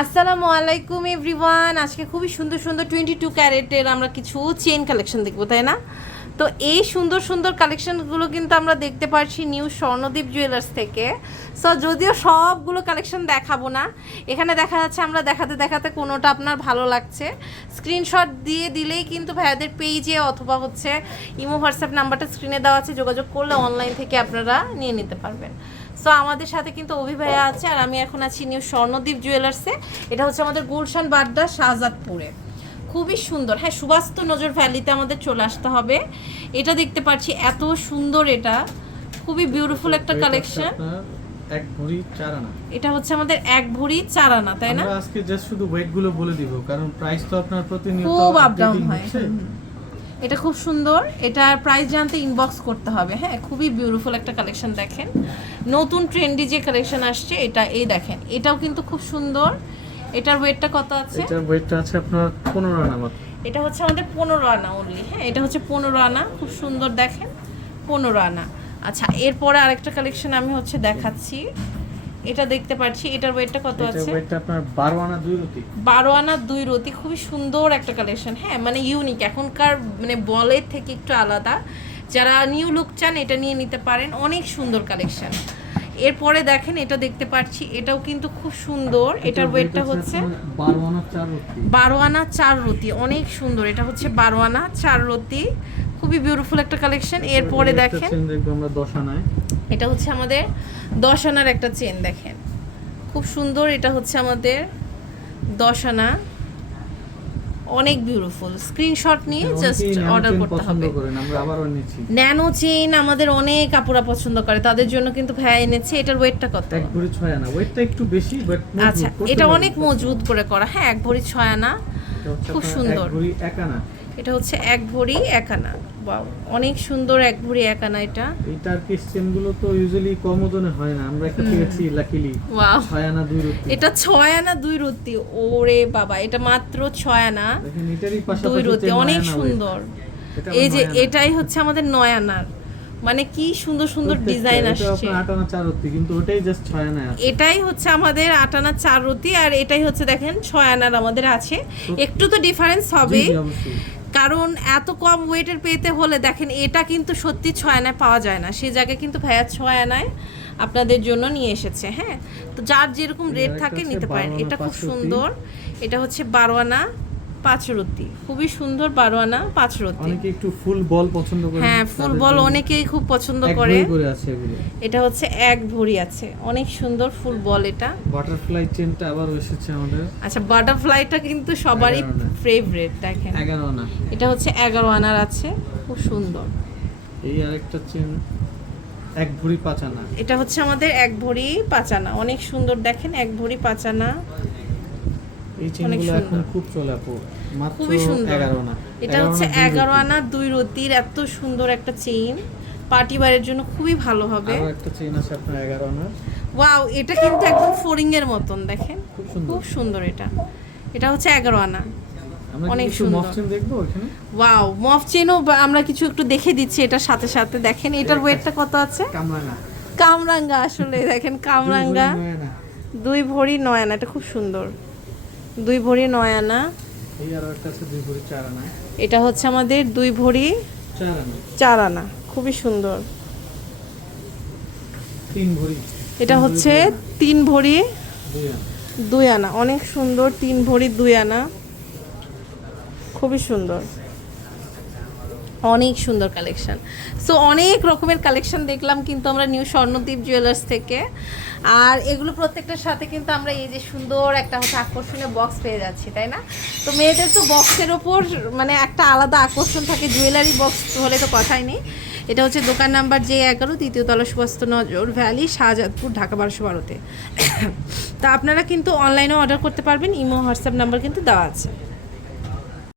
আসসালামু আলাইকুম, এভরিওয়ান। আজকে খুবই সুন্দর সুন্দর টোয়েন্টি টু ক্যারেটের আমরা কিছু চেন কালেকশন দেখব, তাই না? তো এই সুন্দর সুন্দর কালেকশনগুলো কিন্তু আমরা দেখতে পাচ্ছি নিউ স্বর্ণদীপ জুয়েলার্স থেকে। সো যদিও সবগুলো কালেকশন দেখাবো না, এখানে দেখা যাচ্ছে আমরা দেখাতে দেখাতে কোনোটা আপনার ভালো লাগছে। স্ক্রিনশট দিয়ে দিলেই কিন্তু ভাইয়াদের পেজে অথবা হচ্ছে ইমো, হোয়াটসঅ্যাপ নাম্বারটা স্ক্রিনে দেওয়া আছে, যোগাযোগ করলে অনলাইন থেকে আপনারা নিয়ে নিতে পারবেন। সো আমাদের সাথে কিন্তু অভি ভাইয়া আছে আর আমি এখন আছি নিউ স্বর্ণদ্বীপ জুয়েলার্সে এটা হচ্ছে আমাদের গুলশান বাড্ডা শাহজাদপুরে। খুবই সুন্দর। হ্যাঁ সুবাস্ত নজর ভ্যালিতে আমাদের চলে আসতে হবে। এটা দেখতে পাচ্ছি এত সুন্দর এটা। খুবই বিউটিফুল একটা কালেকশন এক ভরি চার আনা এটা হচ্ছে আমাদের এক ভরি চার আনা তাই না? আমরা আজকে জাস্ট শুধু ওয়েটগুলো বলে দিব কারণ প্রাইস তো আপনার প্রতিনিয়ত খুব আপ ডাউন updating হয়। এটা খুব সুন্দর। এটার প্রাইস জানতে ইনবক্স করতে হবে হ্যাঁ? খুবই বিউটিফুল একটা কালেকশন দেখেন। নতুন ট্রেন্ডি যে কালেকশন আসছে এটা এই দেখেন। এটাও কিন্তু খুব সুন্দর। এটার ওয়েটটা কত আছে? এটার ওয়েটটা আছে আপনার পনেরো আনা মাত্র। এটা হচ্ছে আমাদের পনেরো আনা অনলি হ্যাঁ? এটা হচ্ছে পনেরো আনা খুব সুন্দর দেখেন। পনেরো আনা। আচ্ছা এরপরে আরেকটা কালেকশন আমি হচ্ছে দেখাচ্ছি। এটা দেখতে পাচ্ছি এটার ওয়েটটা কত আছে? ওয়েটটা আপনার বারো আনা দুই রতি বারো আনা দুই রতি খুবই সুন্দর একটা কালেকশন হ্যাঁ মানে ইউনিক এখনকার মানে বলের থেকে একটু আলাদা। যারা নিউ লুক চান এটা নিয়ে নিতে পারেন অনেক সুন্দর কালেকশন এরপরে দেখেন এটা দেখতে পাচ্ছি এটাও কিন্তু খুব সুন্দর এটার ওয়েটটা হচ্ছে বারো আনা চার রতি অনেক সুন্দর এটা হচ্ছে বারো আনা চার রতি খুবই বিউটিফুল একটা কালেকশন এরপরে দেখেন আমরা দশ আনায়। এটা হচ্ছে আমাদের দশ আনার একটা চেন দেখেন। খুব সুন্দর এটা হচ্ছে আমাদের দশ আনা অনেক বিউটিফুল স্ক্রিনশট নিয়ে জাস্ট অর্ডার করতে হবে। ন্যানো চেইন আমাদের অনেক আপুরা পছন্দ করে তাদের জন্য কিন্তু ভাইয়া এনেছে এটার ওয়েটটা কত? এক ভরি ছয় আনা। ওয়েটটা একটু বেশি বাট আচ্ছা এটা অনেক মজবুত করে করা। হ্যাঁ এক ভরি ছয় আনা। খুব সুন্দর। এক ভরি এক আনা। এটা হচ্ছে এক ভরি এক আনা। বাও অনেক সুন্দর এক ভরি এক আনা এটা। এইটার কি চেনগুলো তো ইউজুয়ালি কম ওজনে হয় না আমরা একটা পেয়েছি লাকিলি ওয়াও ছয় আনা দুই রতি এটা ছয় আনা দুই রতি ওরে বাবা এটা মাত্র ছয় আনা। দেখেন এটারই দুই পাশাপাশি রতি চেন অনেক সুন্দর। এই যে। এটাই হচ্ছে আমাদের নয় আনার। মানে কি সুন্দর সুন্দর ডিজাইন আসছে। আপনার আট আনা চার রতি কিন্তু ওটাই জাস্ট ছয় আনা এটাই হচ্ছে আমাদের আট আনা চার রতি আর এটাই হচ্ছে দেখেন ছয় আনার আমাদের আছে। একটু তো ডিফারেন্স হবে। কারণ এত কম ওয়েটের পেতে হলে দেখেন এটা কিন্তু সত্যি ছয় আনায় পাওয়া যায় না। সে জায়গায় কিন্তু ভাইয়া ছয় আনায় আপনাদের জন্য নিয়ে এসেছে হ্যাঁ? তো যার যেরকম রেট থাকে নিতে পারেন। এটা খুব সুন্দর। এটা হচ্ছে বারো আনা পাঁচ খুবই সুন্দর বারো আনা পাঁচ অনেকে একটু ফুল বল পছন্দ করে হ্যাঁ ফুল বল অনেকেই খুব পছন্দ করে। এটা হচ্ছে এক ভরি আছে। অনেক সুন্দর ফুল বল এটা। বাটারফ্লাই চেনটা আবার এসেছে আমাদের। আচ্ছা বাটারফ্লাইটা কিন্তু সবারই ফেভারিট দেখেন। এগারো আনা এটা হচ্ছে এগারো আনার আছে খুব সুন্দর। এই আরেকটা চেন এক ভরি পাঁচ আনা এটা হচ্ছে আমাদের এক ভরি পাঁচানা। অনেক সুন্দর দেখেন এক ভরি পাঁচানা। এই চেনগুলো এখন খুব চলে আপু। মাত্র খুবই সুন্দর। এগারো আনা। এটা হচ্ছে আনা দুই এগারো রতি। আনা দুই রতির এত সুন্দর একটা চেইন পার্টি বারের জন্য খুবই ভালো হবে। আরও একটা চেন আছে আপনার এগারো আনার ওয়াও এটা কিন্তু একদম ফোরিং এর মতন দেখেন। খুব সুন্দর। এটা। এটা হচ্ছে এগারো আনা। আমরা অনেক সুন্দর। ওয়াও মফ চেনও আমরা কিছু একটু দেখে দিচ্ছি এটার সাথে সাথে। দেখেন এটার ওয়েটটা কত আছে? কামরাঙা। কামরাঙ্গা আসলে দেখেন কামরাঙ্গা দুই ভরি নয় আনা। আনা এটা খুব সুন্দর। দুই ভরি নয় আনা। এই আরও একটা আছে দুই ভরি চার আনা। এটা হচ্ছে আমাদের দুই ভরি চার আনা। চার আনা। খুবই সুন্দর। তিন ভরি। এটা হচ্ছে তিন ভরি দুই আনা। দুই আনা। অনেক সুন্দর তিন ভরি দুই আনা। খুবই সুন্দর। অনেক সুন্দর কালেকশন সো অনেক রকমের কালেকশন দেখলাম কিন্তু আমরা নিউ স্বর্ণদ্বীপ জুয়েলার্স থেকে। আর এগুলো প্রত্যেকটার সাথে কিন্তু আমরা এই যে সুন্দর একটা হচ্ছে আকর্ষণীয় বক্স পেয়ে যাচ্ছি, তাই না? তো মেয়েদের তো বক্সের ওপর মানে একটা আলাদা আকর্ষণ থাকে জুয়েলারি বক্স হলে তো কথাই নেই। এটা হচ্ছে দোকান নাম্বার জে এগারো তৃতীয় তলা সুবাস্ত নজর ভ্যালি, শাহজাদপুর, ঢাকা বারোশো বারোতে। তা আপনারা কিন্তু অনলাইনেও অর্ডার করতে পারবেন, ইমো, হোয়াটসঅ্যাপ নাম্বার কিন্তু দেওয়া আছে।